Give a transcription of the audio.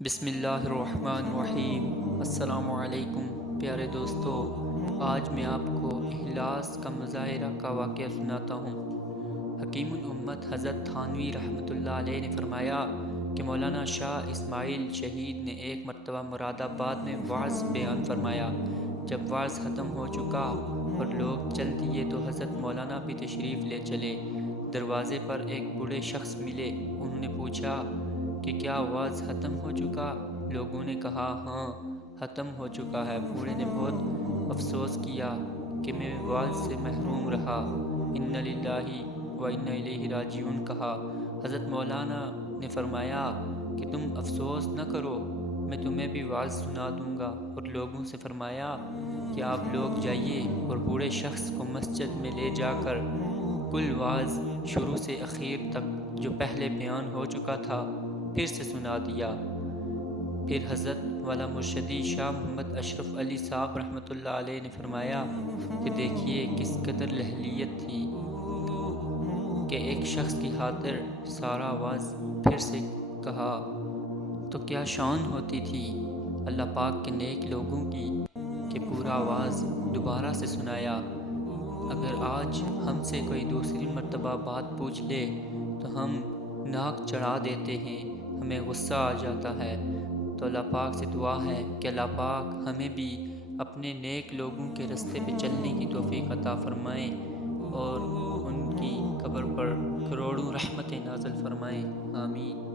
بسم اللہ الرحمن الرحیم۔ السلام علیکم پیارے دوستو، آج میں آپ کو اخلاص کا مظاہرہ کا واقعہ سناتا ہوں۔ حکیم الامت حضرت تھانوی رحمۃ اللہ علیہ نے فرمایا کہ مولانا شاہ اسماعیل شہید نے ایک مرتبہ مراد آباد میں وعظ بیان فرمایا۔ جب وعظ ختم ہو چکا اور لوگ چل دیے تو حضرت مولانا بھی تشریف لے چلے۔ دروازے پر ایک بوڑھے شخص ملے۔ انہوں نے پوچھا کہ کیا وعظ ختم ہو چکا؟ لوگوں نے کہا ہاں ختم ہو چکا ہے۔ بوڑھے نے بہت افسوس کیا کہ میں وعظ سے محروم رہا۔ انا للہ و انا الیہ راجعون کہا۔ حضرت مولانا نے فرمایا کہ تم افسوس نہ کرو، میں تمہیں بھی وعظ سنا دوں گا، اور لوگوں سے فرمایا کہ آپ لوگ جائیے اور بوڑھے شخص کو مسجد میں لے جا کر کل وعظ شروع سے اخیر تک جو پہلے بیان ہو چکا تھا پھر سے سنا دیا۔ پھر حضرت والا مرشدی شاہ محمد اشرف علی صاحب رحمۃ اللہ علیہ نے فرمایا کہ دیکھیے کس قدر لہلیت تھی کہ ایک شخص کی خاطر سارا وعظ پھر سے کہا تو کیا شان ہوتی تھی اللہ پاک کے نیک لوگوں کی کہ پورا وعظ دوبارہ سے سنایا۔ اگر آج ہم سے کوئی دوسری مرتبہ بات پوچھ لے تو ہم ناک چڑھا دیتے ہیں، ہمیں غصہ آ جاتا ہے۔ تو اللہ پاک سے دعا ہے کہ اللہ پاک ہمیں بھی اپنے نیک لوگوں کے رستے پہ چلنے کی توفیق عطا فرمائیں اور ان کی قبر پر کروڑوں رحمتیں نازل فرمائیں، آمین۔